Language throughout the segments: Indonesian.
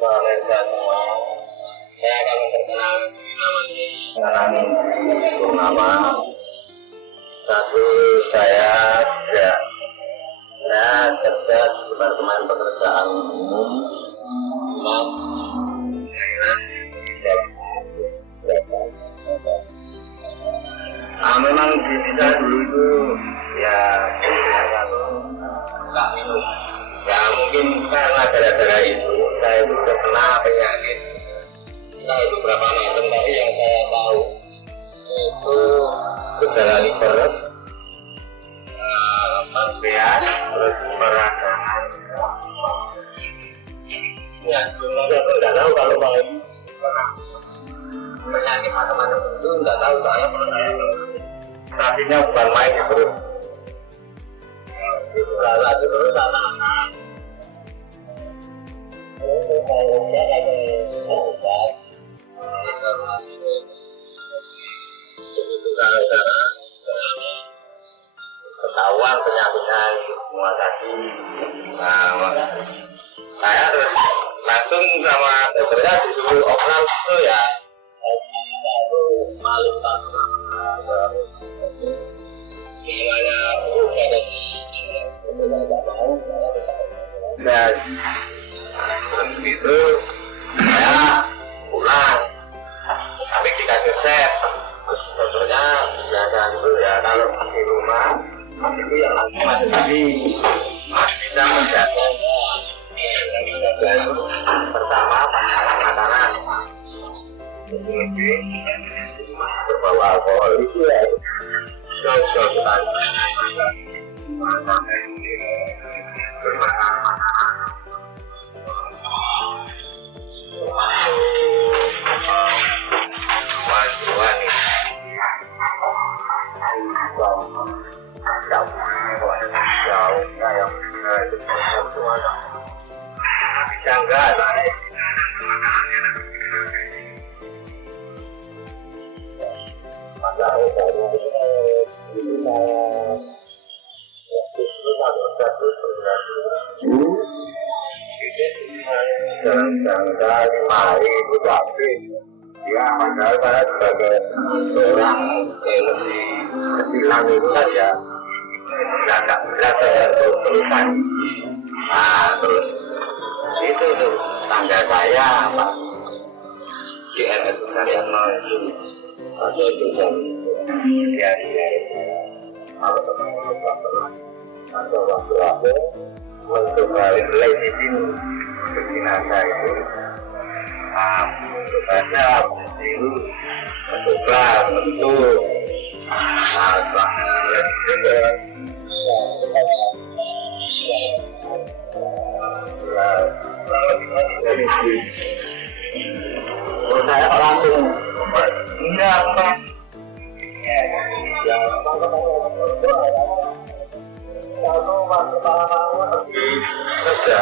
Salam semua. Saya akan memperkenalkan nama Purnama. Satu saya tidak kerja di Departemen Pekerjaan Umum. Mas. Memang di kita dulu itu ya nggak minum. Ya mungkin karena gara-gara itu saya itu terkena penyakit. Nah beberapa macam tadi yang saya tahu itu gejala liver, pankreas, terus peradangan. Ya sebenarnya aku nggak tahu kalau mau penyakit macam-macam itu nggak tahu saya pernah. Artinya bukan main itu. Lalu terus anak-anak. Ketahuan penyakitnya semua tadi. Saya terus langsung sama dokternya disuruh operasi itu ya. Malu tak gimana dan itu saya pulang tapi dikasih resep terus dokternya biasa itu ya kalau di rumah itu yang masih bisa menjaga pertama makanan lebih berbau alkohol itu ya jauh-jauhan ya padahal saya sebagai orang lebih kecilan itu saja agak berat terusan. Nah terus itu tuh tangga saya apa di RS Kalian itu ada juga ya kalau teman-teman atau waktu-waktu untuk balik lagi untuk jenazah itu untuk baca itu mencoba bentuk saya langsung ini apa kerja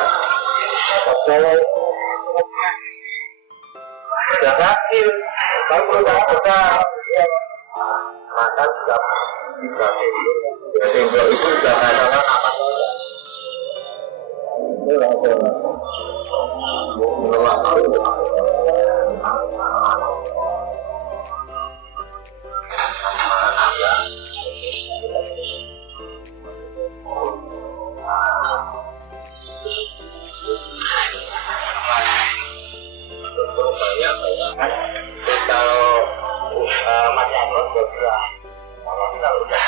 saya sudah kecil kalau kita makan sudah tinggal itu sudah kadang-kadang apa ini langsung menolak tahu kalau Mas Yanus bergerak kalau udah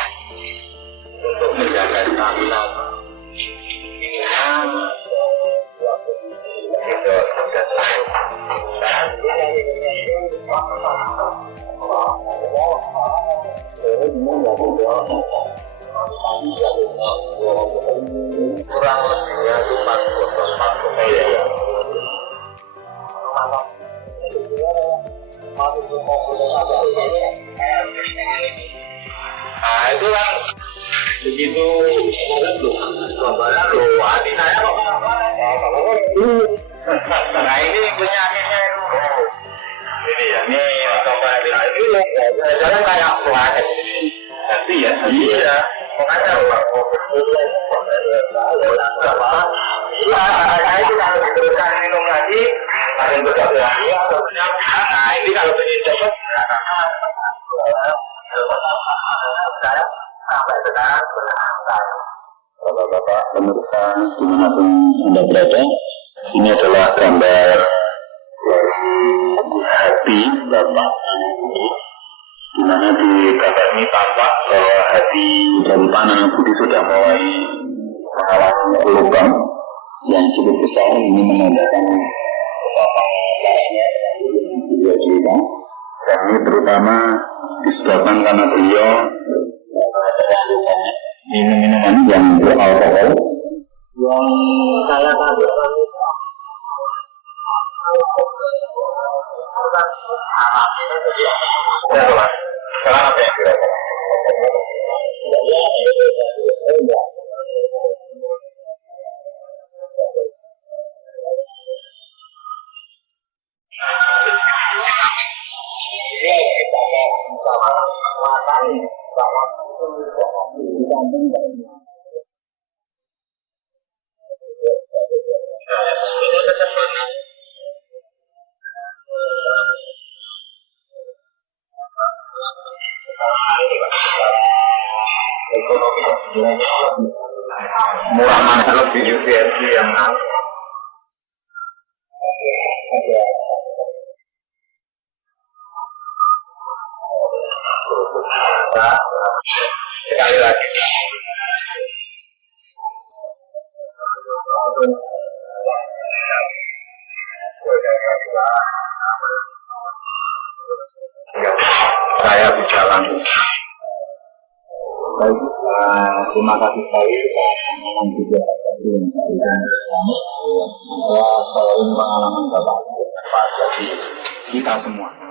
untuk menjaga stamina itu sudah kurang lebihnya itu 4 botol ya. Nah itu kan begitu hati saya kok nah ini penyakitnya itu ini ya ini ini jalan kayak pelatih nanti ya iya makanya iya itu kalau diteruskan minum lagi Nah ini kalau ingin dapat Bapak-bapak pemirsa dimanapun Anda berada, ini adalah gambar hati Bapak Ibu, di mana di gambar ini tampak bahwa hati dari Pak Nana Budi sudah mulai mengalami lubang yang cukup besar. Ini menandakan betapa caranya beliau cerita, dan ini terutama disebabkan karena beliau minum-minuman yang beralkohol yang saya tahu sekarang apa yang kira-kira? Murah mana lebih UPSC yang sekali lagi saya bisa langsung. Baik, terima kasih sekali. Saya selalu pengalaman Bapak bagi kita semua.